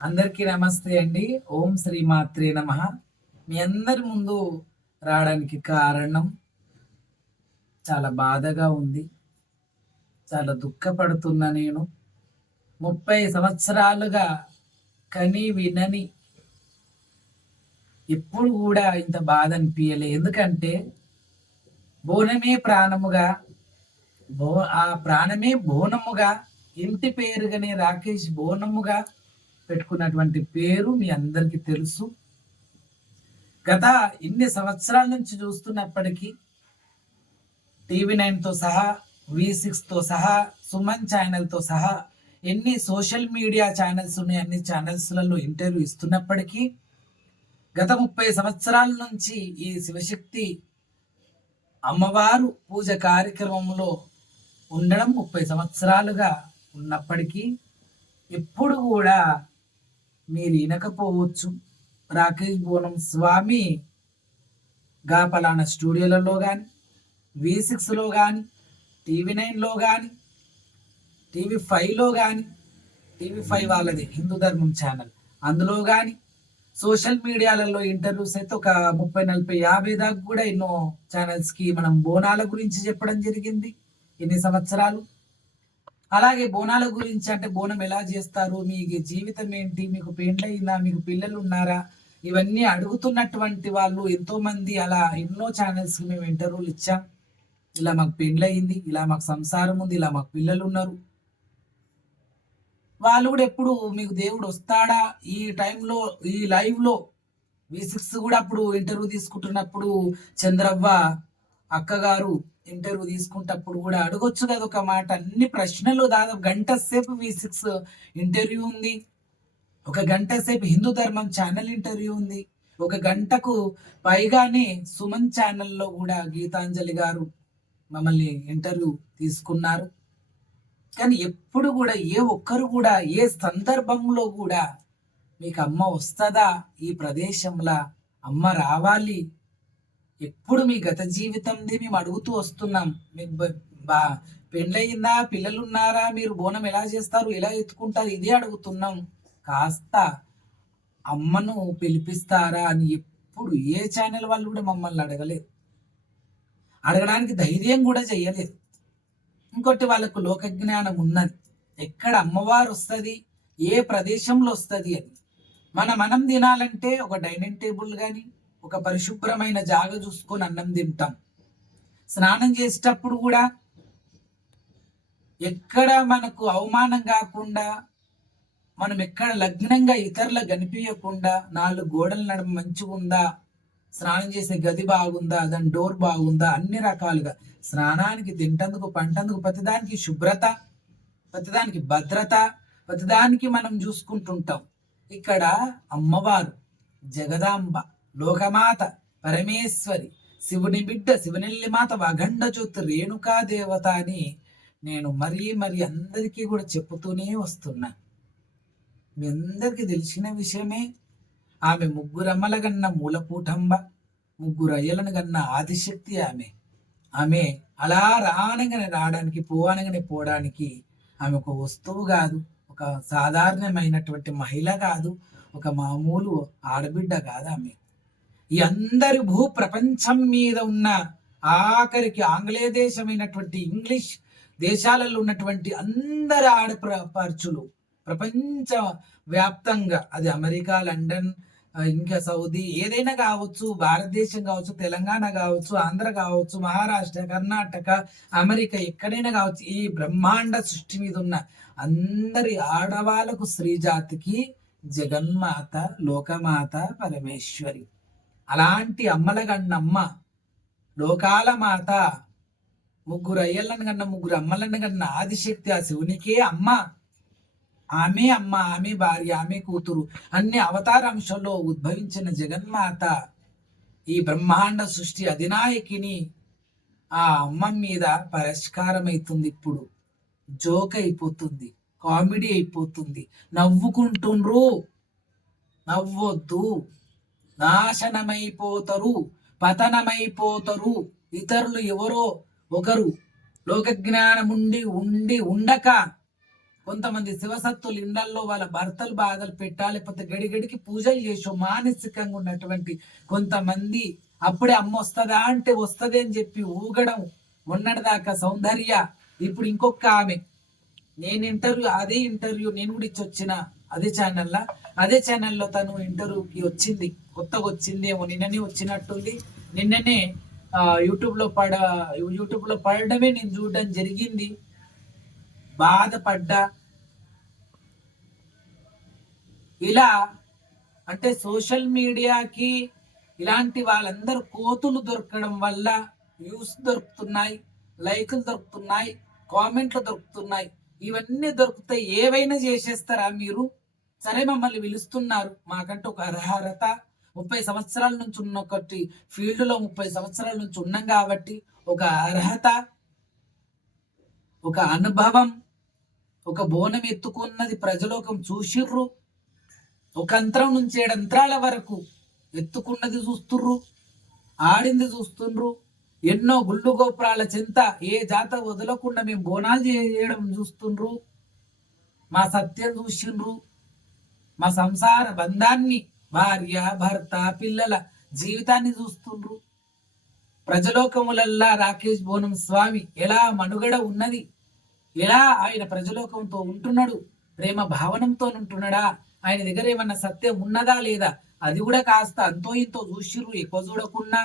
అందరికీ నమస్తే అండి. ఓం శ్రీ మాత్రే నమ. మీ అందరి ముందు రావడానికి కారణం చాలా బాధగా ఉంది. చాలా దుఃఖపడుతున్నా నేను. ముప్పై సంవత్సరాలుగా కని వినని ఎప్పుడు కూడా ఇంత బాధ అనిపించలే ఎందుకంటే బోనమే ప్రాణముగా బో ఆ ప్రాణమే బోనముగా ఇంటి పేరుగానే రాకేష్ బోనముగా పెట్టుకున్నటువంటి పేరు మీ అందరికీ తెలుసు. గత ఇన్ని సంవత్సరాల నుంచి చూస్తున్నప్పటికీ టీవీ నైన్తో సహా వి సిక్స్తో సహా సుమన్ ఛానల్తో సహా ఎన్ని సోషల్ మీడియా ఛానల్స్ ఉన్నాయి అన్ని ఛానల్స్లలో ఇంటర్వ్యూ ఇస్తున్నప్పటికీ గత ముప్పై సంవత్సరాల నుంచి ఈ శివశక్తి అమ్మవారు పూజ కార్యక్రమంలో ఉండడం ముప్పై సంవత్సరాలుగా ఉన్నప్పటికీ ఎప్పుడు కూడా మీరు వినకపోవచ్చు. రాకేష్ బోనం స్వామి గా పలానా స్టూడియోలలో కానీ వి సిక్స్లో కానీ టీవీ నైన్లో కానీ టీవీ ఫైవ్లో కానీ టీవీ ఫైవ్ వాళ్ళది హిందూ ధర్మం ఛానల్. అందులో కానీ సోషల్ మీడియాలలో ఇంటర్వ్యూస్ అయితే ఒక ముప్పై నలభై యాభై దాకా కూడా ఎన్నో ఛానల్స్కి మనం బోనాల గురించి చెప్పడం జరిగింది. ఎన్ని సంవత్సరాలు? అలాగే బోనాల గురించి అంటే బోనం ఎలా చేస్తారు? మీ జీవితం ఏంటి? మీకు పెండ్లయిందా? మీకు పిల్లలు ఉన్నారా ఇవన్నీ అడుగుతున్నటువంటి వాళ్ళు ఎంతో మంది అలా ఎన్నో ఛానల్స్కి మేము ఇంటర్వ్యూలు ఇచ్చాం. ఇలా మాకు పెండ్లయింది ఇలా మాకు సంసారం ఉంది ఇలా మాకు పిల్లలు ఉన్నారు వాళ్ళు కూడా ఎప్పుడు మీకు దేవుడు వస్తాడా? ఈ టైంలో ఈ లైవ్లో వి సిక్స్ కూడా అప్పుడు ఇంటర్వ్యూ తీసుకుంటున్నప్పుడు చంద్రవ్వ అక్కగారు ఇంటర్వ్యూ తీసుకుంటప్పుడు కూడా అడగొచ్చు కదా ఒక మాట. అన్ని ప్రశ్నలు దాదాపు గంట సేపు వి సిక్స్ ఇంటర్వ్యూ ఉంది. ఒక గంట సేపు హిందూ ధర్మం ఛానల్ ఇంటర్వ్యూ ఉంది. ఒక గంటకు పైగానే సుమన్ ఛానల్లో కూడా గీతాంజలి గారు మమ్మల్ని ఇంటర్వ్యూ తీసుకున్నారు. కానీ ఎప్పుడు కూడా ఏ ఒక్కరు కూడా ఏ సందర్భంలో కూడా మీకు అమ్మ వస్తుందా? ఈ ప్రదేశంలో అమ్మ రావాలి ఎప్పుడు మీ గత జీవితంది మేము అడుగుతూ వస్తున్నాం. మీకు బ- బా పెళ్ళయిందా పిల్లలు ఉన్నారా మీరు బోనం ఎలా చేస్తారు ఎలా ఎత్తుకుంటారు ఇదే అడుగుతున్నాం. కాస్త అమ్మను పిలిపిస్తారా అని ఎప్పుడు ఏ ఛానల్ వాళ్ళు కూడా మమ్మల్ని అడగలేదు. అడగడానికి ధైర్యం కూడా చేయలేదు. ఇంకోటి వాళ్ళకు లోకజ్ఞానం ఉన్నది. ఎక్కడ అమ్మవారు వస్తుంది ఏ ప్రదేశంలో వస్తుంది అని. మన మనం తినాలంటే ఒక డైనింగ్ టేబుల్ కానీ ఒక పరిశుభ్రమైన జాగ చూసుకొని అన్నం తింటాం. స్నానం చేసేటప్పుడు కూడా ఎక్కడ మనకు అవమానం కాకుండా మనం ఎక్కడ లగ్నంగా ఇతరులకు కనిపించకుండా నాలుగు గోడల నడుమ మంచిగా ఉందా స్నానం చేసే గది బాగుందా దాని డోర్ బాగుందా అన్ని రకాలుగా. స్నానానికి తింటందుకు పంటందుకు ప్రతిదానికి శుభ్రత ప్రతిదానికి భద్రత ప్రతిదానికి మనం చూసుకుంటుంటాం. ఇక్కడ అమ్మవారు జగదాంబ. లోకమాత పరమేశ్వరి శివుని బిడ్డ శివనెల్లి మాత అఖండ రేణుకా దేవత అని నేను మరీ మరి అందరికీ కూడా చెప్పుతూనే వస్తున్నా. మీ అందరికీ తెలిసిన విషయమే ఆమె ముగ్గురమ్మల గన్న మూలపూటంబ ముగ్గురు అయ్యలను గన్న ఆదిశక్తి ఆమె. ఆమె అలా రానగానే రావడానికి పోవనగానే పోవడానికి ఆమె ఒక వస్తువు కాదు ఒక సాధారణమైనటువంటి మహిళ కాదు ఒక మామూలు ఆడబిడ్డ కాదు ఆమె. ఈ అందరి భూ ప్రపంచం మీద ఉన్న ఆఖరికి ఆంగ్లేయ దేశమైనటువంటి ఇంగ్లీష్ దేశాలలో ఉన్నటువంటి అందరి ఆడపరచులు ప్రపంచ వ్యాప్తంగా అది అమెరికా లండన్ ఇంకా సౌదీ ఏదైనా కావచ్చు భారతదేశం కావచ్చు తెలంగాణ కావచ్చు ఆంధ్ర కావచ్చు మహారాష్ట్ర కర్ణాటక అమెరికా ఎక్కడైనా కావచ్చు ఈ బ్రహ్మాండ సృష్టి మీద ఉన్న అందరి ఆడవాళ్ళకు స్త్రీ జాతికి జగన్మాత లోకమాత పరమేశ్వరి. అలాంటి అమ్మల గన్నమ్మ లోకాల మాత ముగ్గురు అయ్యలను కన్న ముగ్గురు అమ్మలను కన్న ఆదిశక్తి ఆ శివునికే అమ్మ. ఆమె అమ్మ ఆమె భార్య ఆమె కూతురు అన్ని అవతార అంశంలో ఉద్భవించిన జగన్మాత ఈ బ్రహ్మాండ సృష్టి అధినాయకిని ఆ అమ్మ మీద పరిష్కారం అవుతుంది ఇప్పుడు. జోక్ అయిపోతుంది కామెడీ అయిపోతుంది. నవ్వుకుంటుండ్రు నవ్వొద్దు. నాశనమైపోతారు పతనమైపోతారు. ఇతరులు ఎవరో ఒకరు. లోకజ్ఞానముండి ఉండి ఉండక కొంతమంది శివసత్తులు ఇండల్లో వాళ్ళ భర్తలు బాధలు పెట్టాలి లేకపోతే గడిగడికి పూజలు చేసో మానసికంగా ఉన్నటువంటి కొంతమంది అప్పుడే అమ్మ వస్తుందా అంటే వస్తుంది అని చెప్పి ఊగడం ఉన్నటిదాకా సౌందర్య. ఇప్పుడు ఇంకొక ఆమె. నేను ఇంటర్వ్యూ అదే ఇంటర్వ్యూ నేను కూడా ఇచ్చి వచ్చిన అదే ఛానల్లో అదే ఛానల్లో తను ఇంటర్వ్యూకి వచ్చింది కొత్తగా వచ్చింది ఏమో నిన్ననే వచ్చినట్టుంది. నిన్ననే యూట్యూబ్లో పడ యూట్యూబ్లో పడడమే నేను చూడడం జరిగింది. బాధపడ్డా. ఇలా అంటే సోషల్ మీడియాకి ఇలాంటి వాళ్ళందరూ కోతులు దొరకడం వల్ల వ్యూస్ దొరుకుతున్నాయి లైకులు దొరుకుతున్నాయి కామెంట్లు దొరుకుతున్నాయి. ఇవన్నీ దొరుకుతాయి ఏవైనా చేసేస్తారా మీరు? సరే మమ్మల్ని పిలుస్తున్నారు. మాకంటూ ఒక అర్హత. ముప్పై సంవత్సరాల నుంచి ఉన్న ఒకటి ఫీల్డ్లో ముప్పై సంవత్సరాల నుంచి ఉన్నాం కాబట్టి ఒక అర్హత ఒక అనుభవం ఒక బోనం ఎత్తుకున్నది ప్రజలోకం చూసిర్రు. ఒక అంతరం నుంచి ఏడు అంతరాల వరకు ఎత్తుకున్నది చూస్తుర్రు. ఆడింది చూస్తుండ్రు ఎన్నో గుళ్ళు గోపురాల చింత ఏ జాత వదలకుండా మేము బోనాలు చేయడం చూస్తుండ్రు మా సత్యం చూసిండ్రు మా సంసార బంధాన్ని భార్య భర్త పిల్లల జీవితాన్ని చూస్తుండ్రు. ప్రజలోకములల్లా రాకేష్ బోనం స్వామి ఎలా మనుగడ ఉన్నది? ఎలా ఆయన ప్రజలోకంతో ఉంటున్నాడు? ప్రేమ భావనంతో ఉంటున్నాడా? ఆయన దగ్గర ఏమన్నా సత్యం ఉన్నదా లేదా? అది కూడా కాస్త అంతో ఇంతో చూసిర్రు ఎక్కువ చూడకుండా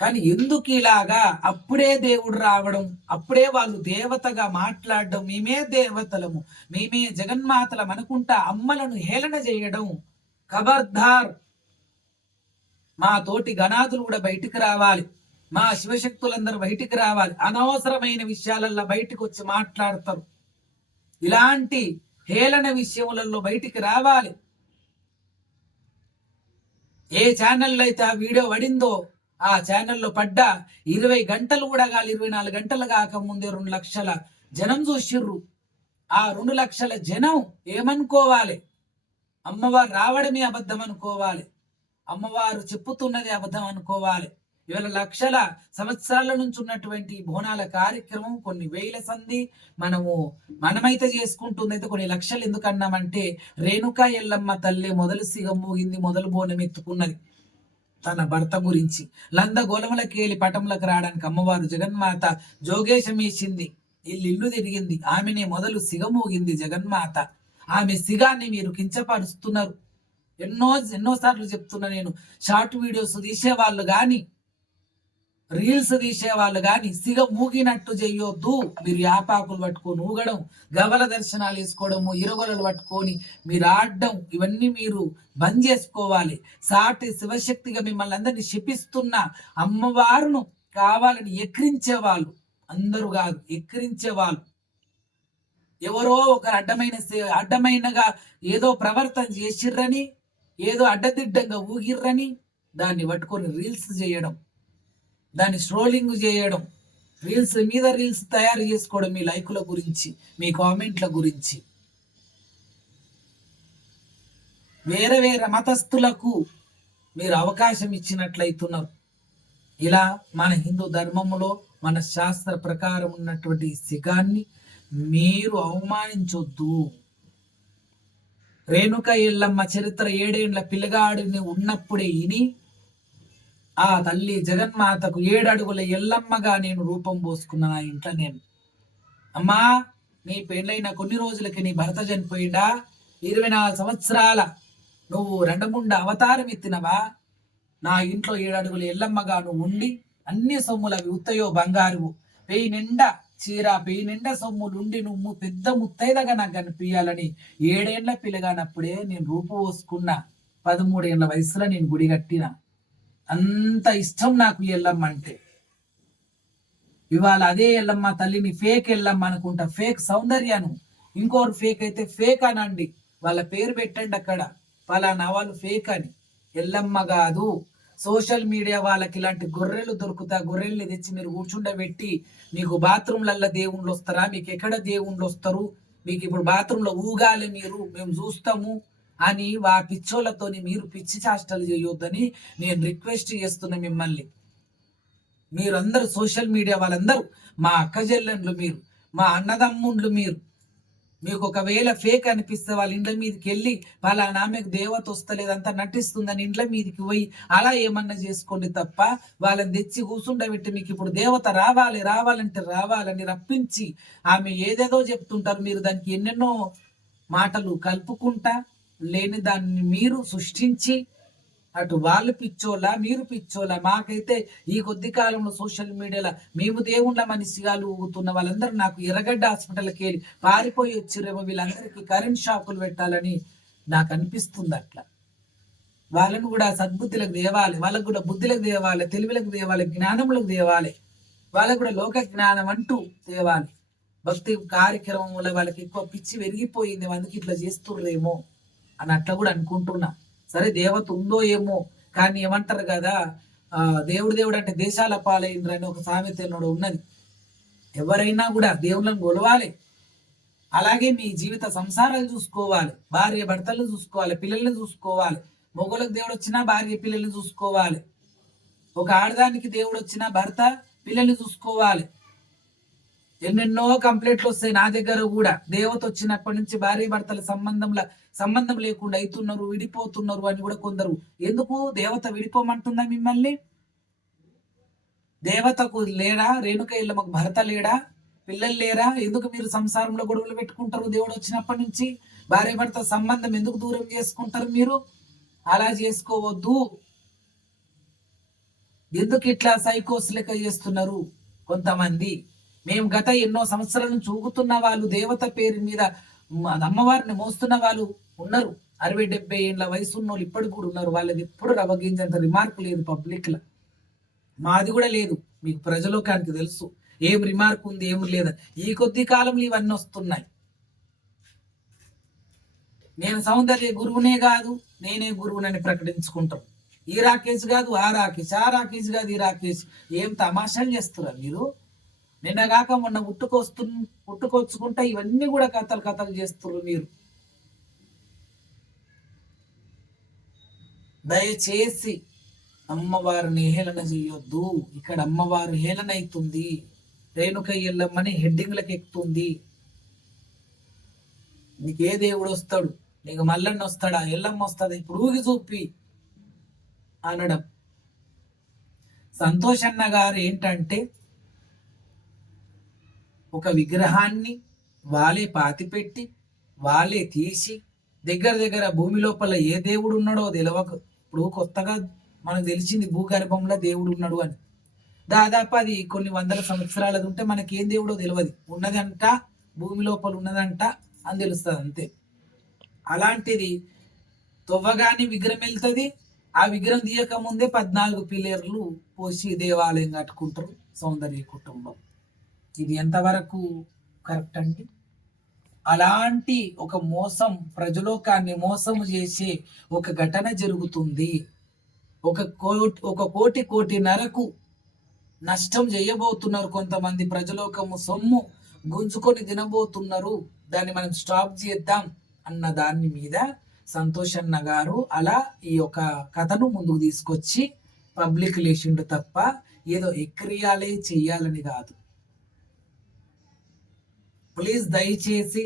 కానీ ఎందుకు ఇలాగా? అప్పుడే దేవుడు రావడం అప్పుడే వాళ్ళు దేవతగా మాట్లాడడం మేమే దేవతలము మేమే జగన్మాతలం అనుకుంటా అమ్మలను హేళన చేయడం ఖబర్దార్ మా తోటి గణాదులు కూడా బయటికి రావాలి. మా శివశక్తులందరూ బయటికి రావాలి. అనవసరమైన విషయాలల్లో బయటకు వచ్చి మాట్లాడతారు. ఇలాంటి హేళన విషయములలో బయటికి రావాలి. ఏ ఛానల్లో అయితే ఆ వీడియో పడిందో ఆ ఛానల్లో పడ్డ ఇరవై గంటలు కూడా కాదు ఇరవై నాలుగు గంటలు కాక ముందే రెండు లక్షల జనం చూసిర్రు. ఆ రెండు లక్షల జనం ఏమనుకోవాలి? అమ్మవారు రావడమే అబద్ధం అనుకోవాలి. అమ్మవారు చెప్పుతున్నది అబద్ధం అనుకోవాలి. ఇవాళ లక్షల సంవత్సరాల నుంచి ఉన్నటువంటి బోనాల కార్యక్రమం కొన్ని వేల సంధి మనము మనమైతే చేసుకుంటుంది అయితే కొన్ని లక్షలు ఎందుకు అన్నామంటే రేణుకా ఎల్లమ్మ తల్లి మొదలు సిగం మోగింది మొదలు బోనం ఎత్తుకున్నది. తన భర్త గురించి. లంద గోలములకేలి పటములకు రావడానికి అమ్మవారు జగన్మాత జోగేశం ఇల్లు ఇల్లు తిరిగింది. ఆమెనే మొదలు సిగమూగింది జగన్మాత. ఆమె సిగాన్ని మీరు కించపరుస్తున్నారు. ఎన్నో ఎన్నోసార్లు చెప్తున్నా నేను. షార్ట్ వీడియోస్ తీసేవాళ్ళు కానీ రీల్స్ తీసేవాళ్ళు కానీ సిగ మూగినట్టు చెయ్యొద్దు మీరు యాపాకులు పట్టుకొని ఊగడం గవల దర్శనాలు వేసుకోవడము ఇరగొలలు పట్టుకొని మీరు ఆడడం ఇవన్నీ మీరు బంద్ చేసుకోవాలి. సాటి శివశక్తిగా మిమ్మల్ని అందరినీ శిపిస్తున్న అమ్మవారును కావాలని ఎక్రించే వాళ్ళు అందరూ కాదు ఎక్కిరించే వాళ్ళు. ఎవరో ఒకరు అడ్డమైన సే- అడ్డమైనగా ఏదో ప్రవర్తన చేసిర్రని ఏదో అడ్డదిడ్డంగా ఊగిర్రని దాన్ని పట్టుకొని రీల్స్ చేయడం దాన్ని స్ట్రోలింగ్ చేయడం రీల్స్ మీద రీల్స్ తయారు చేసుకోవడం మీ లైకుల గురించి మీ కామెంట్ల గురించి. వేరే వేరే మతస్థులకు మీరు అవకాశం ఇచ్చినట్లయితున్నారు. ఇలా మన హిందూ ధర్మములో మన శాస్త్ర ప్రకారం ఉన్నటువంటి శిఖాన్ని మీరు అవమానించొద్దు. రేణుక ఎల్లమ్మ చరిత్ర ఏడేండ్ల పిల్లగాడిని ఉన్నప్పుడే ఇని ఆ తల్లి జగన్మాతకు ఏడడుగుల ఎల్లమ్మగా నేను రూపం పోసుకున్న నా ఇంట్లో నేను. అమ్మా నీ పెళ్ళైన కొన్ని రోజులకి నీ భర్త చనిపోయిందా ఇరవై నాలుగు సంవత్సరాల నువ్వు రెండముండ అవతారం ఎత్తినవా నా ఇంట్లో ఏడడుగుల ఎల్లమ్మగా నువ్వు ఉండి అన్ని సొమ్ములవి ఉత్తయో బంగారు పెయి నిండా చీర పెయి నిండా సొమ్ములు ఉండి నువ్వు పెద్ద ముత్తైదగా నాకు కనిపించాలని ఏడేళ్ళ పిల్లగానప్పుడే నేను రూపు పోసుకున్నా పదమూడేళ్ళ వయసులో నేను గుడి కట్టిన. అంత ఇష్టం నాకు ఎల్లమ్మ అంటే. ఇవాళ అదే ఎల్లమ్మ తల్లిని ఫేక్ ఎల్లమ్మ అనుకుంటా. ఫేక్ సౌందర్యను. ఇంకోరు ఫేక్ అయితే ఫేక్ అనండి. వాళ్ళ పేరు పెట్టండి అక్కడ. పలానా వాళ్ళు ఫేక్ అని. ఎల్లమ్మ కాదు. సోషల్ మీడియా వాళ్ళకి ఇలాంటి గొర్రెలు దొరుకుతా. గొర్రెల్ని తెచ్చి మీరు కూర్చుండబెట్టి మీకు బాత్రూంలల్లో దేవుళ్ళు వస్తారా? మీకు ఎక్కడ దేవుళ్ళు వస్తారు? మీకు ఇప్పుడు బాత్రూంలో ఊగాలి మీరు. మేము చూస్తాము. అని వా పిచ్చోళ్ళతోని మీరు పిచ్చి చేష్టలు చేయొద్దని నేను రిక్వెస్ట్ చేస్తున్నా మిమ్మల్ని. మీరందరూ సోషల్ మీడియా వాళ్ళందరూ మా అక్క చెల్లెండ్లు మీరు మా అన్నదమ్ముండ్లు మీరు మీకు ఒకవేళ ఫేక్ అనిపిస్తే వాళ్ళ ఇండ్ల మీదకి వెళ్ళి వాళ్ళ ఆమెకు దేవత వస్తలేదంతా నటిస్తుందని ఇండ్ల మీదకి పోయి అలా ఏమన్నా చేసుకోండి తప్ప వాళ్ళని తెచ్చి కూర్చుండబెట్టి మీకు ఇప్పుడు దేవత రావాలి రావాలంటే రావాలని రప్పించి ఆమె ఏదేదో చెప్తుంటారు మీరు దానికి ఎన్నెన్నో మాటలు కలుపుకుంటా లేని దాన్ని మీరు సృష్టించి అటు వాళ్ళు పిచ్చోలా మీరు పిచ్చోలా. మాకైతే ఈ కొద్ది కాలంలో సోషల్ మీడియాలో మేము దేవుళ్ళ మనిషిగాలు ఊగుతున్న వాళ్ళందరూ నాకు ఎర్రగడ్డ హాస్పిటల్కి వెళ్ళి పారిపోయి వచ్చిరేమో వీళ్ళందరికీ కరెంట్ షాకులు పెట్టాలని నాకు అనిపిస్తుంది అట్లా. వాళ్ళను కూడా సద్బుద్ధులకు దేవాలి వాళ్ళకు కూడా బుద్ధులకు దేవాలి తెలివిలకు దేవాలి జ్ఞానములకు దేవాలి. వాళ్ళకు కూడా లోక జ్ఞానం అంటూ దేవాలి. భక్తి కార్యక్రమం వల్ల వాళ్ళకి ఎక్కువ పిచ్చి పెరిగిపోయింది అందుకే ఇట్లా చేస్తుర్రేమో. అని అట్లా కూడా అనుకుంటున్నా. సరే దేవత ఉందో ఏమో కానీ ఏమంటారు కదా దేవుడు దేవుడు అంటే దేశాల పాలైండ్రు అని ఒక సామెత ఉన్నది. ఎవరైనా కూడా దేవుళ్ళని కొలవాలి. అలాగే మీ జీవిత సంసారాలు చూసుకోవాలి. భార్య భర్తలను చూసుకోవాలి. పిల్లల్ని చూసుకోవాలి. మొగలకు దేవుడు వచ్చినా భార్య పిల్లల్ని చూసుకోవాలి. ఒక ఆడదానికి దేవుడు వచ్చినా భర్త పిల్లల్ని చూసుకోవాలి. ఎన్నెన్నో కంప్లైంట్లు వస్తాయి నా దగ్గర కూడా. దేవత వచ్చినప్పటి నుంచి భార్య భర్తల సంబంధంలో సంబంధం లేకుండా అవుతున్నారు విడిపోతున్నారు అని కూడా కొందరు. ఎందుకు? దేవత విడిపోమంటుందా మిమ్మల్ని? దేవతకు లేడా? రేణుక ఇళ్ళమకు భర్త లేడా? పిల్లలు లేరా? ఎందుకు మీరు సంసారంలో గొడవలు పెట్టుకుంటారు దేవుడు వచ్చినప్పటి నుంచి? భార్య భర్త సంబంధం ఎందుకు దూరం చేసుకుంటారు మీరు? అలా చేసుకోవద్దు. ఎందుకు ఇట్లా సైకోస్ లెక్క చేస్తున్నారు కొంతమంది? మేము గత ఎన్నో సంవత్సరాల నుంచి ఊగుతున్న వాళ్ళు దేవత పేరు మీద అమ్మవారిని మోస్తున్న వాళ్ళు ఉన్నారు. అరవై డెబ్బై ఏళ్ళ వయసు ఉన్న వాళ్ళు ఇప్పటికి కూడా ఉన్నారు. వాళ్ళది ఎప్పుడు రవగించేంత రిమార్క్ లేదు పబ్లిక్లో మాది కూడా లేదు. మీకు ప్రజలోకానికి తెలుసు. ఏం రిమార్క్ ఉంది ఏం లేదా. ఈ కొద్ది కాలంలో ఇవన్నీ వస్తున్నాయి. నేను సౌందర్య గురువునే కాదు నేనే గురువునని ప్రకటించుకుంటాం. ఈ రాకేష్ కాదు ఆ రాకేష్ ఆ రాకేష్ కాదు ఈ రాకేష్. ఏం తమాషాలు చేస్తున్నారు మీరు? నిన్న కాక మొన్న ఉట్టుకొస్తు ఉట్టుకొచ్చుకుంటా ఇవన్నీ కూడా కథలు కథలు చేస్తున్నారు మీరు. దయచేసి అమ్మవారిని హేళన చేయొద్దు. ఇక్కడ అమ్మవారు హేళన అవుతుంది రేణుక ఎల్లమ్మని హెడ్డింగ్లకు ఎక్కుతుంది. నీకు ఏ దేవుడు వస్తాడు. నీకు మల్లన్న వస్తాడా? ఎల్లమ్మ వస్తుంది? ఇప్పుడు ఊగి చూపి. అనడం. సంతోష్ అన్న గారు ఏంటంటే ఒక విగ్రహాన్ని వాళ్ళే పాతిపెట్టి వాళ్ళే తీసి దగ్గర దగ్గర భూమి లోపల ఏ దేవుడు ఉన్నాడో తెలియక ఇప్పుడు కొత్తగా మనకు తెలిసింది భూగర్భంలో దేవుడు ఉన్నాడు అని. దాదాపు అది కొన్ని వందల సంవత్సరాలది ఉంటే మనకి ఏం దేవుడో తెలియదు ఉన్నదంట భూమి లోపల ఉన్నదంట అని తెలుస్తుంది అంతే. అలాంటిది తువ్వగానే విగ్రహం వెళ్తుంది. ఆ విగ్రహం తీయక ముందే పద్నాలుగు పిల్లర్లు పోసి దేవాలయం కట్టుకుంటారు సౌందర్య కుటుంబం. ఇది ఎంతవరకు కరెక్ట్ అండి? అలాంటి ఒక మోసం ప్రజలోకాన్ని మోసం చేసే ఒక ఘటన జరుగుతుంది. ఒక కోటి ఒక కోటి కోటిన్నరకు నష్టం చేయబోతున్నారు కొంతమంది ప్రజలోకము సొమ్ము గుంజుకొని తినబోతున్నారు. దాన్ని మనం స్టాప్ చేద్దాం అన్న దాని మీద సంతోష్ అన్న గారు అలా ఈ యొక్క కథను ముందుకు తీసుకొచ్చి పబ్లిక్ లేచిండు తప్ప ఏదో ఎక్రియాలే చేయాలని కాదు. ప్లీజ్ దయచేసి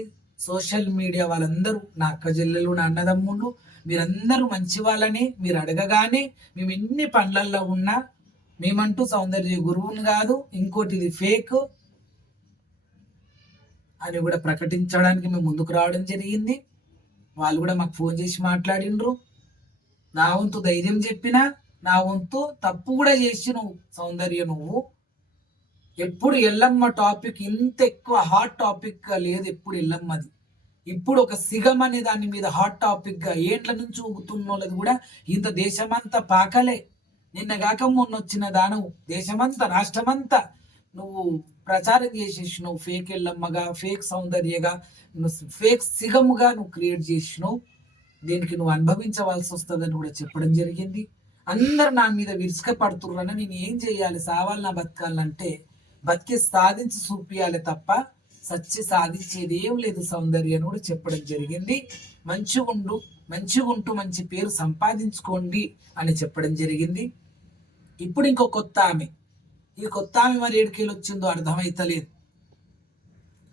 సోషల్ మీడియా వాళ్ళందరూ నా అక్క చెల్లెలు నా అన్నదమ్ముళ్ళు మీరందరూ మంచి వాళ్ళని మీరు అడగగానే మేము ఎన్ని పనులల్లో ఉన్నా మేమంటూ సౌందర్య గురువుని కాదు ఇంకోటి ఇది ఫేక్ అని కూడా ప్రకటించడానికి మేము ముందుకు రావడం జరిగింది. వాళ్ళు కూడా మాకు ఫోన్ చేసి మాట్లాడిండ్రు నా వంతు ధైర్యం చెప్పినా నా వంతు తప్పు కూడా చేసి నువ్వు సౌందర్య నువ్వు. ఎప్పుడు ఎల్లమ్మ టాపిక్ ఇంత ఎక్కువ హాట్ టాపిక్గా లేదు ఎప్పుడు ఎల్లమ్మది. ఇప్పుడు ఒక సిగం అనే దాని మీద హాట్ టాపిక్గా ఏండ్ల నుంచి ఊగుతున్నోళ్ళది కూడా ఇంత దేశమంతా పాకలే. నిన్న కాక మొన్న వచ్చిన దానవు దేశమంతా రాష్ట్రమంతా. నువ్వు ప్రచారం చేసేసినావు ఫేక్ ఎల్లమ్మగా ఫేక్ సౌందర్యగా ఫేక్ సిగముగా నువ్వు క్రియేట్ చేసినావు. దీనికి నువ్వు అనుభవించవలసి వస్తుందని కూడా చెప్పడం జరిగింది. అందరు నా మీద విరుసుక పడుతున్నారని నేను ఏం చేయాలి? సావాలి నా బతకాలంటే బతికి సాధించి చూపించాలి తప్ప సచ్చి సాధించేది ఏం లేదు సౌందర్య అని కూడా చెప్పడం జరిగింది. మంచిగా ఉండు మంచిగా ఉంటూ మంచి పేరు సంపాదించుకోండి అని చెప్పడం జరిగింది. ఇప్పుడు ఇంకో కొత్త ఆమె. ఈ కొత్త ఆమె మరి ఏడుకేలు వచ్చిందో అర్థమైతలేదు.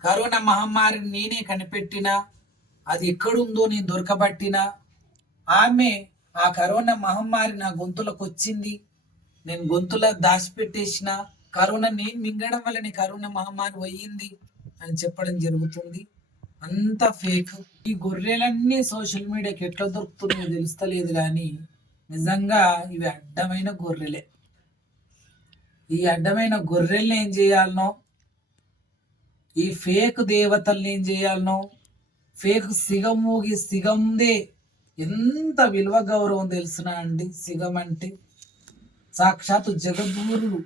కరోనా మహమ్మారిని నేనే కనిపెట్టినా అది ఎక్కడుందో నేను దొరకబట్టినా ఆమె ఆ కరోనా మహమ్మారి నా గొంతులకు వచ్చింది. నేను గొంతులో దాచిపెట్టేసిన కరోనా నేను మింగడం వల్లనే కరోనా మహమ్మారి పోయింది అని చెప్పడం జరుగుతుంది. అంత ఫేక్ ఈ గొర్రెలన్నీ సోషల్ మీడియాకి ఎట్లా దొరుకుతున్నాయో తెలుస్తలేదు కానీ నిజంగా ఇవి అడ్డమైన గొర్రెలే. ఈ అడ్డమైన గొర్రెల్ని ఏం చేయాలనో ఈ ఫేక్ దేవతల్ని ఏం చేయాలనో ఫేక్ సిగమూగి సిగందే ఎంత విలువ గౌరవం తెలుసునా అండి సిగం అంటే? సాక్షాత్ జగద్గురుడు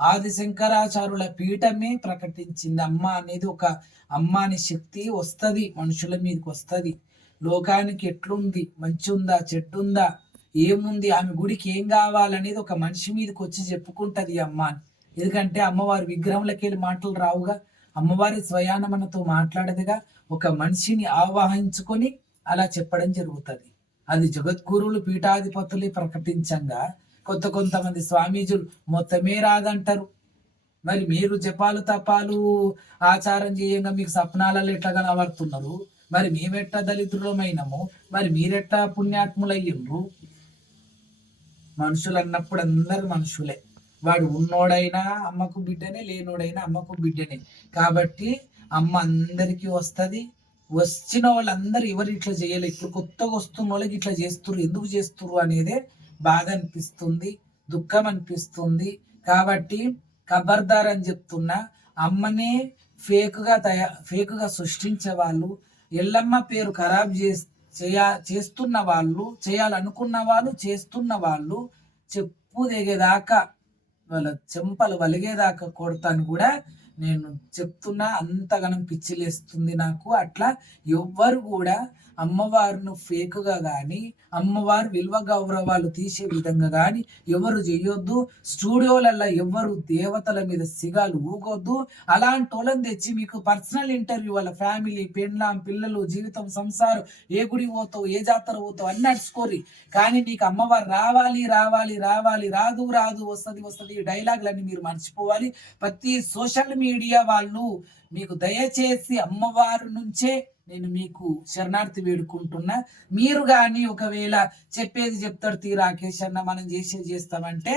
ఆది శంకరాచార్యుల పీఠమే ప్రకటించింది అమ్మ అనేది ఒక అమ్మ అనే శక్తి వస్తుంది మనుషుల మీదకి వస్తుంది. లోకానికి ఎట్లుంది? మంచి ఉందా చెట్టు ఉందా ఏముంది? ఆమె గుడికి ఏం కావాలనేది ఒక మనిషి మీదకి వచ్చి చెప్పుకుంటది ఈ అమ్మ. అని ఎందుకంటే అమ్మవారి విగ్రహంలోకి వెళ్ళి మాటలు రావుగా. అమ్మవారి స్వయాన మనతో మాట్లాడదుగా. ఒక మనిషిని ఆవాహించుకొని అలా చెప్పడం జరుగుతుంది. అది జగద్గురువులు పీఠాధిపతులే ప్రకటించంగా కొత్త కొంతమంది స్వామీజులు మొత్తమే రాదంటారు. మరి మీరు జపాలు తపాలు ఆచారం చేయంగా మీకు సప్నాలలో ఎట్లా కనబడుతున్నారు? మరి మేమెట్లా దళితులమైనము? మరి మీరెట్లా పుణ్యాత్ములయ్యిండ్రు? మనుషులు అన్నప్పుడు అందరు మనుషులే. వాడు ఉన్నోడైనా అమ్మకు బిడ్డనే లేనోడైనా అమ్మకు బిడ్డనే. కాబట్టి అమ్మ అందరికీ వస్తుంది. వచ్చిన వాళ్ళందరూ ఎవరు ఇట్లా చేయలే? ఇప్పుడు కొత్తగా వస్తున్న వాళ్ళకి ఇట్లా చేస్తున్నారు ఎందుకు చేస్తున్నారు అనేదే బాధ అనిపిస్తుంది దుఃఖం అనిపిస్తుంది కాబట్టి ఖబర్దార్ అని చెప్తున్నా అమ్మనే ఫేక్గా తయా ఫేక్గా సృష్టించే వాళ్ళు ఎల్లమ్మ పేరు ఖరాబ్ చే చేయ చేస్తున్న వాళ్ళు చేయాలనుకున్న వాళ్ళు చేస్తున్న వాళ్ళు చెప్పు దిగేదాకా వాళ్ళ చెంపలు వలిగేదాకా కొడతాను కూడా నేను చెప్తున్నా అంతగానం పిచ్చిలేస్తుంది నాకు. అట్లా ఎవ్వరు కూడా అమ్మవారును ఫేక్గా కానీ అమ్మవారు విలువ గౌరవాలు తీసే విధంగా కానీ ఎవరు చేయొద్దు స్టూడియోలలో ఎవరు దేవతల మీద సిగాలు ఊగొద్దు. అలాంటి వాళ్ళని తెచ్చి మీకు పర్సనల్ ఇంటర్వ్యూ వాళ్ళ ఫ్యామిలీ పెండ్లాం పిల్లలు జీవితం సంసారం ఏ గుడి పోతావు ఏ జాతర పోతావు అన్ని నడుచుకోరి కానీ నీకు అమ్మవారు రావాలి రావాలి రావాలి రాదు రాదు వస్తుంది వస్తుంది ఈ డైలాగులన్నీ మీరు మర్చిపోవాలి. ప్రతి సోషల్ మీడియా వాళ్ళు మీకు దయచేసి అమ్మవారి నుంచే నేను మీకు శరణార్థి వేడుకుంటున్నా. మీరు కానీ ఒకవేళ చెప్పేది చెప్తాడు తీ రాకేష్ అన్న మనం చేసేది చేస్తామంటే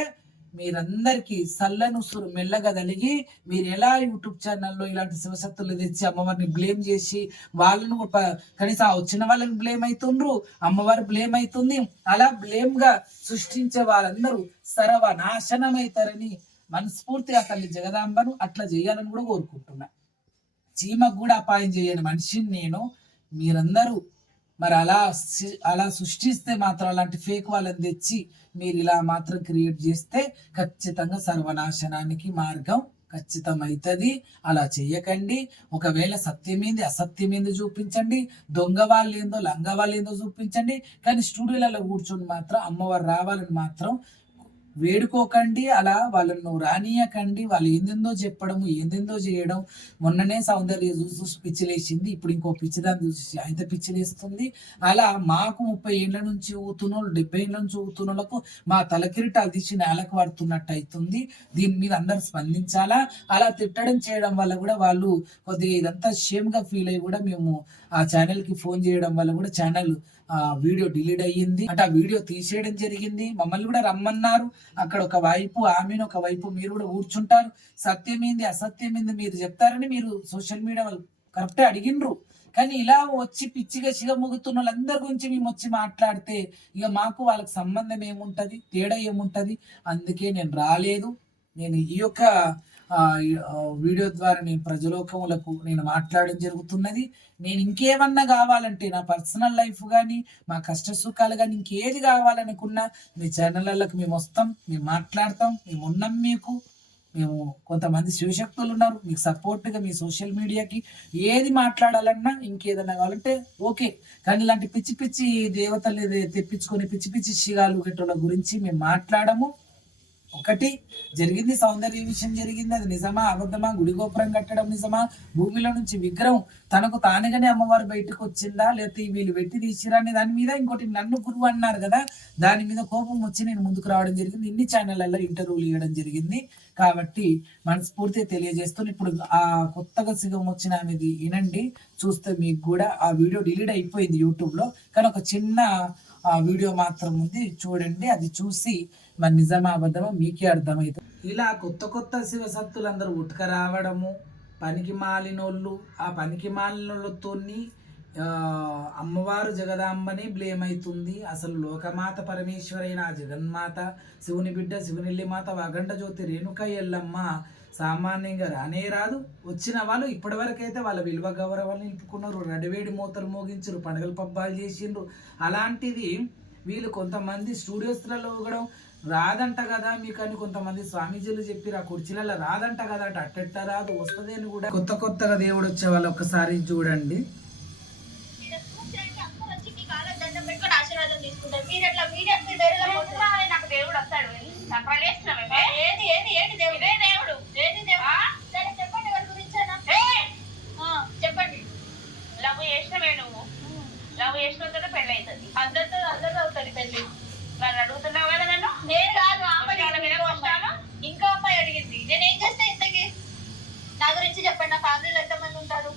మీరందరికీ సల్లనుసురు మెల్లగా కలిగి మీరు ఎలా యూట్యూబ్ ఛానల్లో ఇలాంటి శివశక్తులు తెచ్చి అమ్మవారిని బ్లేమ్ చేసి వాళ్ళను కనీసం వచ్చిన వాళ్ళని బ్లేమ్ అవుతుండ్రు అమ్మవారు బ్లేమ్ అవుతుంది అలా బ్లేమ్గా సృష్టించే వాళ్ళందరూ సర్వ నాశనం అవుతారని మనస్ఫూర్తిగా తల్లి జగదాంబను అట్లా చేయాలని కూడా కోరుకుంటున్నా. చీమకు కూడా అపాయం చేయని మనిషిని నేను మీరందరూ మరి అలా అలా సృష్టిస్తే మాత్రం అలాంటి ఫేక్ వాళ్ళని తెచ్చి మీరు ఇలా మాత్రం క్రియేట్ చేస్తే ఖచ్చితంగా సర్వనాశనానికి మార్గం ఖచ్చితమవుతుంది అలా చెయ్యకండి. ఒకవేళ సత్యమేంది అసత్యమేంది చూపించండి. దొంగ వాళ్ళు ఏందో లంగ వాళ్ళు ఏందో చూపించండి. కానీ స్టూడియోలలో కూర్చొని మాత్రం అమ్మవారు రావాలని మాత్రం వేడుకోకండి అలా వాళ్ళను రానియకండి. వాళ్ళు ఏందేందో చెప్పడము ఏందేందో చేయడం. మొన్ననే సౌందర్య చూసి పిచ్చిలేసింది ఇప్పుడు ఇంకో పిచ్చిదాన్ని చూసి అయితే పిచ్చిలేస్తుంది. అలా మాకు ముప్పై ఏళ్ళ నుంచి ఊతున్న వాళ్ళు డెబ్బై ఏళ్ళ నుంచి ఊతున్న వాళ్ళకు మా తలకిరీటాలు తీసి నేలకు పడుతున్నట్టు అవుతుంది దీని మీద అందరు స్పందించాలా? అలా తిట్టడం చేయడం వల్ల కూడా వాళ్ళు కొద్దిగా ఇదంతా షేమ్గా ఫీల్ అయ్యి కూడా మేము ఆ ఛానల్కి ఫోన్ చేయడం వల్ల కూడా ఛానల్ ఆ వీడియో డిలీట్ అయ్యింది. అంటే ఆ వీడియో తీసేయడం జరిగింది. మమ్మల్ని కూడా రమ్మన్నారు. అక్కడ ఒక వైపు ఆమెను ఒక వైపు మీరు కూడా కూర్చుంటారు. సత్యమేంది అసత్యమేంది మీరు చెప్తారని మీరు సోషల్ మీడియా వాళ్ళు కరెక్టే అడిగినరు కానీ ఇలా వచ్చి పిచ్చిగా సిగముగుతున్న వాళ్ళందరి గురించి మేము వచ్చి మాట్లాడితే ఇక మాకు వాళ్ళకి సంబంధం ఏముంటది తేడా ఏముంటది? అందుకే నేను రాలేదు. నేను ఈ యొక్క వీడియో ద్వారా నేను ప్రజలోకములకు నేను మాట్లాడడం జరుగుతున్నది. నేను ఇంకేమన్నా కావాలంటే నా పర్సనల్ లైఫ్ కానీ మా కష్ట సుఖాలు కానీ ఇంకేది కావాలనుకున్నా మీ ఛానళ్ళకు మేము వస్తాం మేము మాట్లాడతాం మేము ఉన్నాం మీకు. మేము కొంతమంది శివశక్తులు ఉన్నారు మీకు సపోర్ట్గా మీ సోషల్ మీడియాకి ఏది మాట్లాడాలన్నా ఇంకేదన్నా కావాలంటే ఓకే. కానీ ఇలాంటి పిచ్చి పిచ్చి దేవతలు తెప్పించుకొని పిచ్చి పిచ్చి శిగాలు గట్టోళ్ళ గురించి మేము మాట్లాడము. ఒకటి జరిగింది సౌందర్య విషయం జరిగింది అది నిజమా? అబద్ధమా? గుడి గోపురం కట్టడం నిజమా? భూమిలో నుంచి విగ్రహం తనకు తానుగానే అమ్మవారు బయటకు వచ్చిందా? లేకపోతే వీళ్ళు పెట్టి తీసిరా అనే దాని మీద ఇంకోటి నన్ను గురువు అన్నారు కదా దాని మీద కోపం వచ్చి నేను ముందుకు రావడం జరిగింది. ఇన్ని ఛానళ్ళల్లో ఇంటర్వ్యూలు ఇవ్వడం జరిగింది. కాబట్టి మనస్ఫూర్తిగా తెలియజేస్తూ ఇప్పుడు ఆ కొత్తగా సిగం వచ్చిన అనేది వినండి చూస్తే మీకు కూడా ఆ వీడియో డిలీట్ అయిపోయింది యూట్యూబ్లో కానీ ఒక చిన్న వీడియో మాత్రం ఉంది చూడండి అది చూసి మరి నిజమా అబద్ధమా మీకే అర్థమవుతుంది ఇలా కొత్త కొత్త శివసత్తులందరూ ఉతక రావడము పనికి మాలినోళ్ళు ఆ పనికి మాలినోళ్ళతోని అమ్మవారు జగదాంబని బ్లేమ్ అవుతుంది అసలు లోకమాత పరమేశ్వరైన జగన్మాత శివుని బిడ్డ శివునిల్లి మాత వాగండ జ్యోతి రేణుక ఎల్లమ్మ సామాన్యంగా రానే రాదు. వచ్చిన వాళ్ళు ఇప్పటివరకు అయితే వాళ్ళ విలువ గౌరవాలు నిలుపుకున్నారు. నడివేడి మూతలు మోగించరు పండుగలు పబ్బాలు చేసిండ్రు. అలాంటిది వీళ్ళు కొంతమంది స్టూడియోస్లలో కూడా రాదంట కదా మీకు అని కొంతమంది స్వామీజీలు చెప్పిరు ఆ కుర్చీలలో రాదంట కదా అంటే అట్టట్ట రాదు వస్తుంది అని కూడా. కొత్త కొత్తగా దేవుడు వచ్చే వాళ్ళు ఒకసారి చూడండి నాకు దేవుడు వస్తాడు. ఏది ఏది ఏది దేవుడు? దేవుడు ఏది దేవుడు ఆ? సరే చెప్పండి ఎవరి గురించేనా ఏయ్! ఆ, చెప్పండి లవ్ చేసినవే నువ్వు లవ్ చేసిన తర్వాత పెళ్ళి అవుతుంది అందరితో అందరితో అవుతుంది పెళ్ళి నన్ను అడుగుతున్నావు కదా నన్ను నేను కాదు ఆ అమ్మాయి వాళ్ళ మీద ఇంకో కష్టాలు? అమ్మాయి. ఇంకో అమ్మాయి అడిగింది నేను ఏం చేస్తే ఇంతకి నా గురించి చెప్పండి నా ఫ్యామిలీలో ఎంతమంది ఉంటారు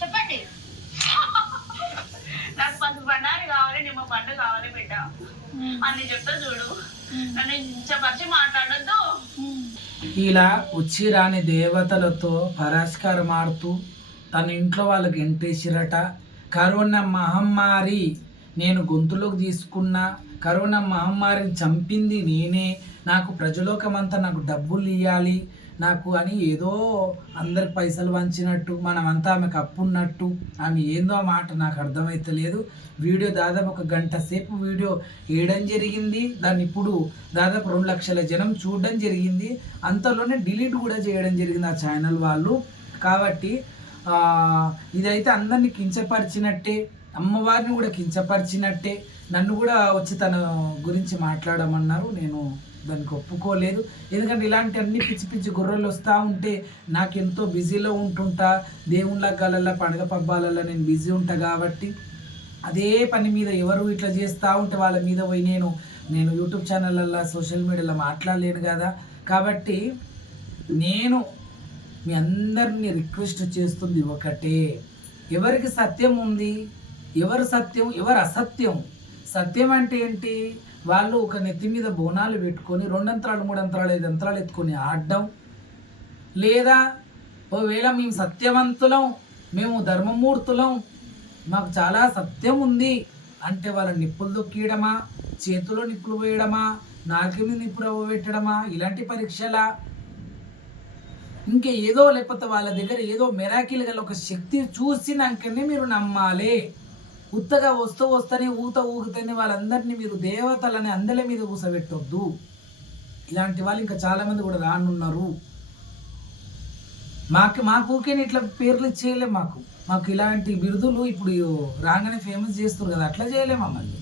చెప్పండి నాకు పసుపు బండారు కావాలి నిమ్మ పండు కావాలి బిడ్డ అన్ని చెప్తా చూడు నన్ను ఇంచపరిచి మాట్లాడొద్దు ఇలా వచ్చి రాని దేవతలతో పరాస్కారం ఆడుతూ తన ఇంట్లో వాళ్ళకి ఎంటేసిరట. కరోనా మహమ్మారి నేను గొంతులోకి తీసుకున్న కరోనా మహమ్మారిని చంపింది నేనే. నాకు ప్రజలోకమంతా నాకు డబ్బులు ఇవ్వాలి నాకు అని ఏదో అందరికి పైసలు వంచినట్టు మనమంతా ఆమెకు అప్పున్నట్టు ఆమె ఏందో ఆ మాట నాకు అర్థమైతలేదు వీడియో దాదాపు ఒక గంట సేపు వీడియో వేయడం జరిగింది. దాన్ని ఇప్పుడు దాదాపు రెండు లక్షల జనం చూడడం జరిగింది. అంతలోనే డిలీట్ కూడా చేయడం జరిగింది ఆ ఛానల్ వాళ్ళు. కాబట్టి ఇదైతే అందరినీ కించపరిచినట్టే అమ్మవారిని కూడా కించపరిచినట్టే. నన్ను కూడా వచ్చి తన గురించి మాట్లాడమన్నారు. నేను దానికి ఒప్పుకోలేదు. ఎందుకంటే ఇలాంటి అన్ని పిచ్చి పిచ్చి గుర్రెలు వస్తూ ఉంటే నాకు ఎంతో బిజీలో ఉంటుంటా. దేవుళ్ళ గలల్లో పండగ పబ్బాలల్లో నేను బిజీ ఉంటా కాబట్టి అదే పని మీద ఎవరు ఇట్లా చేస్తూ ఉంటే వాళ్ళ మీద పోయి నేను నేను యూట్యూబ్ ఛానళ్ళల్లో సోషల్ మీడియాలో మాట్లాడలేను కదా. కాబట్టి నేను మీ అందరిని రిక్వెస్ట్ చేస్తుంది ఒకటే. ఎవరికి సత్యం ఉంది? ఎవరు సత్యం? ఎవరు అసత్యం? సత్యం అంటే ఏంటి? వాళ్ళు ఒక నెత్తి మీద బోనాలు పెట్టుకొని రెండంతరాలు మూడంతరాలు ఐదు అంతరాలు ఎత్తుకొని ఆడడం. లేదా ఒకవేళ మేము సత్యవంతులం మేము ధర్మమూర్తులం మాకు చాలా సత్యం ఉంది అంటే వాళ్ళ నిప్పులు దొక్కియడమా? చేతిలో నిప్పులు వేయడమా నాలుగు మీద నిప్పులు పెట్టడమా ఇలాంటి పరీక్షలా. ఇంకా ఏదో లేకపోతే వాళ్ళ దగ్గర ఏదో మెరాకిల్ గల ఒక శక్తి చూసినాకనే మీరు నమ్మాలి. ఉత్తగా వస్తూ వస్తేనే ఊత ఊగుతేనే వాళ్ళందరినీ మీరు దేవతలని అందరి మీద కూసబెట్టొద్దు ఇలాంటి వాళ్ళు ఇంకా చాలామంది కూడా రానున్నారు. మాకు మాకు ఊకేనే ఇట్లా పేర్లు చేయలేం మాకు. మాకు ఇలాంటి బిరుదులు ఇప్పుడు రాగానే ఫేమస్ చేస్తారు కదా అట్లా చేయలేం మమ్మల్ని.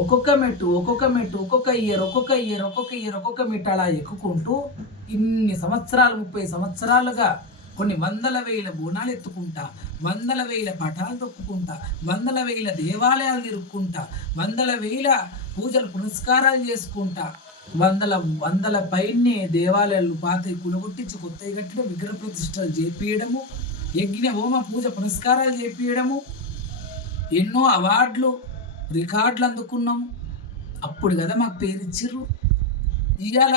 ఒక్కొక్క మెట్టు ఒక్కొక్క మెట్టు ఒక్కొక్క ఇయర్ ఒక్కొక్క ఇయర్ ఒక్కొక్క ఇయర్ ఒక్కొక్క మెట్టు అలా ఎక్కుకుంటూ ఇన్ని సంవత్సరాలు ముప్పై సంవత్సరాలుగా కొన్ని వందల వేల బోనాలు ఎత్తుకుంటా వందల వేల పటాలు తొక్కుకుంటా వందల వేల దేవాలయాలు తిరుక్కుంటా వందల వేల పూజలు పునస్కారాలు చేసుకుంటా వందల వందల పైనే దేవాలయాలు పాత కులగొట్టించి కొత్తవి కట్టిన విగ్రహ ప్రతిష్టలు చేపించడము యజ్ఞ హోమ పూజ పునస్కారాలు చేపించడము ఎన్నో అవార్డులు రికార్డులు అందుకున్నాము. అప్పుడు కదా మాకు పేరు ఇచ్చిర్రు ఇవాళ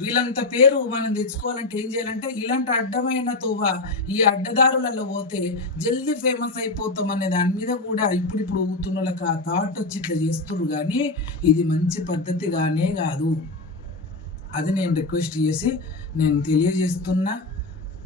వీళ్ళంత పేరు మనం తెచ్చుకోవాలంటే ఏం చేయాలంటే ఇలాంటి అడ్డమైన తోవ ఈ అడ్డదారులలో పోతే జల్దీ ఫేమస్ అయిపోతాం అనే దాని మీద కూడా ఇప్పుడిప్పుడు ఊతున్న ఊగుతున్న వాళ్ళకి ఆ థాట్ వచ్చి ఇట్లా చేస్తున్నారు కానీ ఇది మంచి పద్ధతిగానే కాదు. అది నేను రిక్వెస్ట్ చేసి నేను తెలియజేస్తున్నా.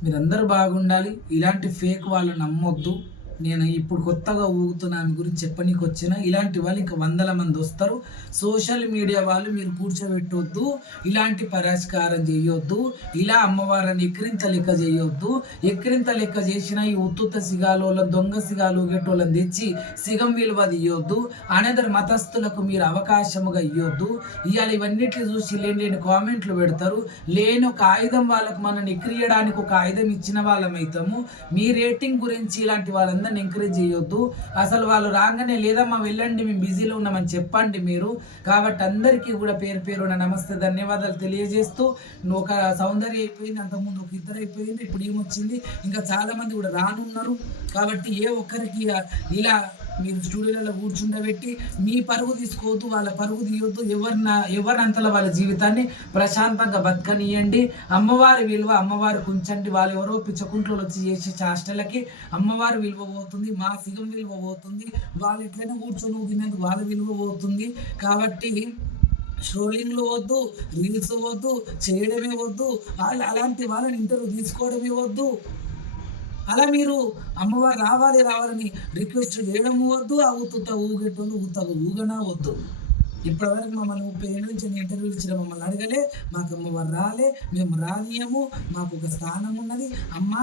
మీరందరూ బాగుండాలి. ఇలాంటి ఫేక్ వాళ్ళు నమ్మొద్దు. నేను ఇప్పుడు కొత్తగా ఊగుతున్నాను గురించి చెప్పనీకి వచ్చిన ఇలాంటి వాళ్ళు ఇంకా వందల మంది వస్తారు. సోషల్ మీడియా వాళ్ళు మీరు కూర్చోబెట్టొద్దు ఇలాంటి పరిష్కారం చేయొద్దు ఇలా అమ్మవారిని ఎక్కిరింత లెక్క చేయొద్దు. ఎక్కిరింత లెక్క చేసిన ఈ ఉత్తుత సిగాలోళ్ళని దొంగ సిగాలు గెట్టోళ్ళని తెచ్చి సిగం విలువ తీయొద్దు. అనేదర్ మతస్థులకు మీరు అవకాశముగా ఇవ్వద్దు ఇవాళ ఇవన్నిటిని చూసి లేని లేని కామెంట్లు పెడతారు. లేని ఒక ఆయుధం వాళ్ళకు మనని ఎక్కిరియడానికి ఒక ఆయుధం ఇచ్చిన వాళ్ళమైతాము. మీ రేటింగ్ గురించి ఇలాంటి వాళ్ళందరూ వాళ్ళందరినీ ఎంకరేజ్ చేయొద్దు. అసలు వాళ్ళు రాగానే లేదమ్మా వెళ్ళండి మేము బిజీలో ఉన్నామని చెప్పండి మీరు. కాబట్టి అందరికీ కూడా పేరు పేరున నమస్తే ధన్యవాదాలు తెలియజేస్తూ. నువ్వు ఒక సౌందర్య అయిపోయింది అంతకుముందు ఒక ఇద్దరు అయిపోయింది ఇప్పుడు ఏమొచ్చింది? ఇంకా చాలామంది కూడా రానున్నారు. కాబట్టి ఏ ఒక్కరికి ఇలా మీరు స్టూడియోలలో కూర్చుండబెట్టి మీ పరుగు తీసుకోవద్దు వాళ్ళ పరుగు తీయొద్దు ఎవరిన ఎవరంతలో వాళ్ళ జీవితాన్ని ప్రశాంతంగా బతకనియండి. అమ్మవారి విలువ అమ్మవారు ఉంచండి వాళ్ళు ఎవరో పిచ్చకుంట్లో వచ్చి చేసే చాష్టలకి అమ్మవారి విలువ పోతుంది మా సిగం విలువ పోతుంది. వాళ్ళు ఎట్లయినా కూర్చొని ఊగినందుకు వాళ్ళ విలువ పోతుంది. కాబట్టి స్ట్రోలింగ్లు వద్దు రీల్స్ వద్దు చేయడమే వద్దు. వాళ్ళు అలాంటి వాళ్ళని ఇంటర్వ్యూ తీసుకోవడమే వద్దు. అలా మీరు అమ్మవారు రావాలి రావాలని రిక్వెస్ట్ చేయడం వద్దు ఆ ఊతుత ఊగేటోళ్ళు ఊతగా ఊగనా వద్దు. ఇప్పటివరకు మమ్మల్ని ముప్పై ఏళ్ళ నుంచి నేను ఇంటర్వ్యూలు ఇచ్చిన మమ్మల్ని అడగలే మాకు అమ్మవారు రాలే మేము రానియము మాకు ఒక స్థానం ఉన్నది. అమ్మా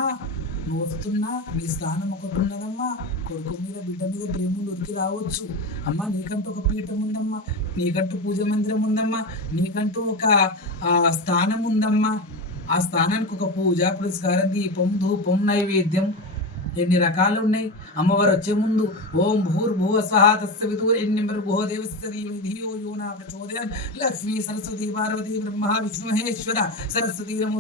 నువ్వు వస్తున్నా నీ స్థానం ఒకటి ఉన్నదమ్మా. కొడుకు మీద బిడ్డ మీద ప్రేమలు ఉరికి రావచ్చు. అమ్మా నీకంటూ ఒక పీఠం ఉందమ్మా నీకంటూ పూజ మందిరం ఉందమ్మా నీకంటూ ఒక స్థానం ఉందమ్మా. ఆ స్థానానికి ఒక పూజ పురస్కారం దీపం ధూపం నైవేద్యం. ఎన్ని రకాలు ఉన్నాయి? అమ్మవారు వచ్చే ముందు ఓం భూర్భువ స్వహ తస్య విదూర్ ఎన్ని భువ దేవస్య ధీమహి ధియో లక్ష్మీ సరస్వతి పార్వతి బ్రహ్మ విష్ణుమహేశ్వర సరస్వతి నమో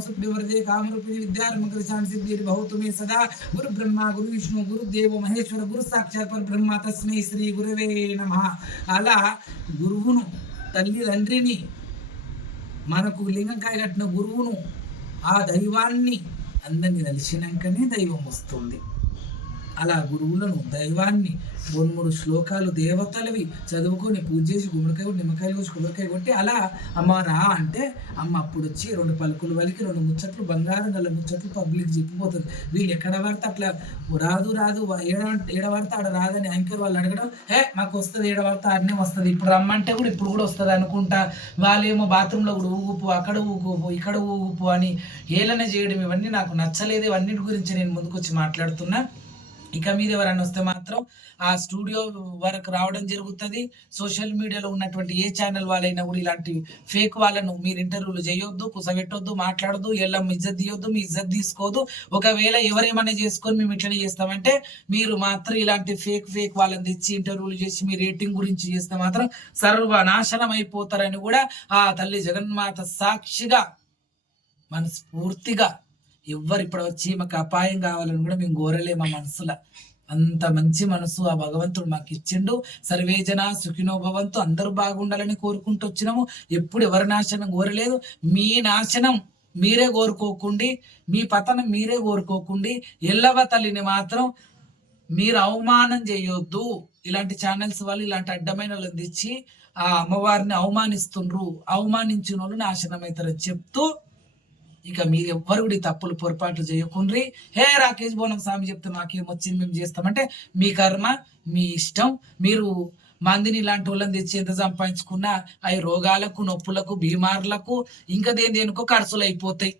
కామరూపిణి విద్యారంభ సిద్ధిర్ భవతు మే సదా. గురు బ్రహ్మ గురు విష్ణు గురు దేవ మహేశ్వర గురు సాక్షాత్ పరబ్రహ్మ తస్మై శ్రీ గురవే నమ. అలా గురువును తల్లి తండ్రిని మనకు లింగంకాయ కట్టిన గురువును ఆ దైవాన్ని అందరినీ కలిసినాకనే దైవం వస్తుంది. అలా గురువులను దైవాన్ని మూడు మూడు శ్లోకాలు దేవతలవి చదువుకొని పూజ చేసి గుమ్మడికాయ కొట్టి నిమ్మకాయలు కోసి కొబ్బరికాయ కొట్టి అలా అమ్మ రా అంటే అమ్మ అప్పుడు వచ్చి రెండు పలుకులు వలికి రెండు ముచ్చట్లు బంగారం గల ముచ్చట్లు పబ్లిక్ చెప్పిపోతుంది. వీళ్ళు ఎక్కడ పడితే అట్లా రాదు రాదు ఏడ ఏడ పడితే ఆడ రాదని యాంకర్ వాళ్ళు అడగడం హే మాకు వస్తుంది ఏడ పడితే ఆడనే వస్తుంది. ఇప్పుడు రమ్మంటే కూడా ఇప్పుడు కూడా వస్తుంది అనుకుంటా. వాళ్ళేమో బాత్రూంలో కూడా ఊగుపో అక్కడ ఊగుపు ఇక్కడ ఊగుపో అని ఏలన చేయడం ఇవన్నీ నాకు నచ్చలేదు. ఇవన్నిటి గురించి నేను ముందుకొచ్చి మాట్లాడుతున్నా. ఇక మీద ఎవరైనా వస్తే మాత్రం ఆ స్టూడియో వరకు రావడం జరుగుతుంది. సోషల్ మీడియాలో ఉన్నటువంటి ఏ ఛానల్ వాళ్ళైనా కూడా ఇలాంటి ఫేక్ వాళ్ళను మీరు ఇంటర్వ్యూలు చేయొద్దు కుసబెట్టొద్దు మాట్లాడద్దు ఎల్లం ఇజ్జత్ తీయొద్దు మీ ఇజ్జత్ తీసుకోవద్దు ఒకవేళ ఎవరేమైనా చేసుకొని మేము ఇట్లనే చేస్తామంటే మీరు మాత్రం ఇలాంటి ఫేక్ ఫేక్ వాళ్ళని తెచ్చి ఇంటర్వ్యూలు చేసి మీ రేటింగ్ గురించి చేస్తే మాత్రం సర్వనాశనం అయిపోతారని కూడా ఆ తల్లి జగన్మాత సాక్షిగా మనస్ఫూర్తిగా ఎవ్వరు ఇప్పుడు వచ్చి మాకు అపాయం కావాలని కూడా మేము కోరలే మా మనసులో. అంత మంచి మనసు ఆ భగవంతుడు మాకు ఇచ్చిండు. సర్వేజన సుఖినో భవంతు. అందరూ బాగుండాలని కోరుకుంటూ వచ్చినాము. ఎప్పుడు ఎవరి నాశనం కోరలేదు. మీ నాశనం మీరే కోరుకోకుండి మీ పతనం మీరే కోరుకోకుండి ఎల్లవ తల్లిని మాత్రం మీరు అవమానం చేయొద్దు. ఇలాంటి ఛానల్స్ వాళ్ళు ఇలాంటి అడ్డమైన వాళ్ళని తెచ్చి ఆ అమ్మవారిని అవమానిస్తుండ్రు. అవమానించిన వాళ్ళు నాశనం అవుతారని చెప్తూ ఇక మీరు ఎవ్వరు కూడా ఈ తప్పులు పొరపాట్లు చేయకుండ్రి. హే రాకేష్ బోనం స్వామి చెప్తే మాకేమొచ్చింది మేము చేస్తామంటే మీ కర్మ మీ ఇష్టం. మీరు మందిని ఇలాంటి వాళ్ళని తెచ్చి ఎంత సంపాదించుకున్నా అవి రోగాలకు నొప్పులకు బీమార్లకు ఇంకా దేని దేనికో ఖర్చులు అయిపోతాయి.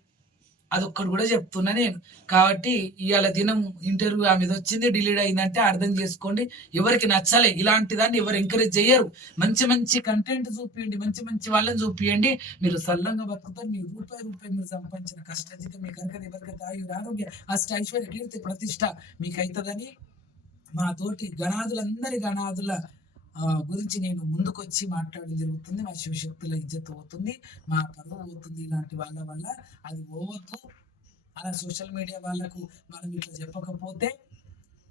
అదొక్కటి కూడా చెప్తున్నా నేను. కాబట్టి ఇవాళ దినం ఇంటర్వ్యూ ఆమె మీద వచ్చింది డిలీట్ అయిందంటే అర్థం చేసుకోండి. ఎవరికి నచ్చలే ఇలాంటి దాన్ని ఎవరు ఎంకరేజ్ చేయరు. మంచి మంచి కంటెంట్ చూపియండి మంచి మంచి వాళ్ళని చూపియండి. మీరు సల్లంగా బతుకుతారు మీ రూపాయి రూపాయి మీరు సంపాదించిన కష్టజీతం మీ కనుక ఎవరికైతే ఆయుర ఆరోగ్య అష్ట ఐశ్వర్య కీర్తి ప్రతిష్ట మీకు అవుతుందని మా తోటి గణాదులందరి గణాదుల గురించి నేను ముందుకొచ్చి మాట్లాడడం జరుగుతుంది. మా శివశక్తుల ఇజ్జత్ పోతుంది. మా పరువు పోతుంది ఇలాంటి వాళ్ళ వల్ల. అది పోవద్దు. అలా సోషల్ మీడియా వాళ్ళకు మనం ఇట్లా చెప్పకపోతే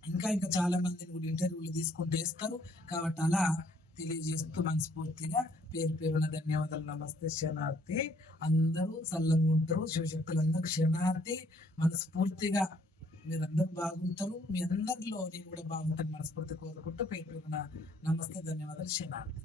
ఇంకా ఇంకా చాలా మందిని కూడా ఇంటర్వ్యూలు తీసుకుంటూ వేస్తారు. కాబట్టి అలా తెలియజేస్తూ మనస్ఫూర్తిగా పేరు పేరున ధన్యవాదాలు. నమస్తే క్షణార్థి అందరూ సల్లంగా ఉంటారు. శివశక్తులందరూ క్షణార్థి. మనస్ఫూర్తిగా మీరందరూ బాగుంటారు. మీ అందరిలో నేను కూడా బాగుంటాను. మనస్ఫూర్తి కోరుకుంటూ పేరు నమస్తే ధన్యవాదాలు. శరణార్థి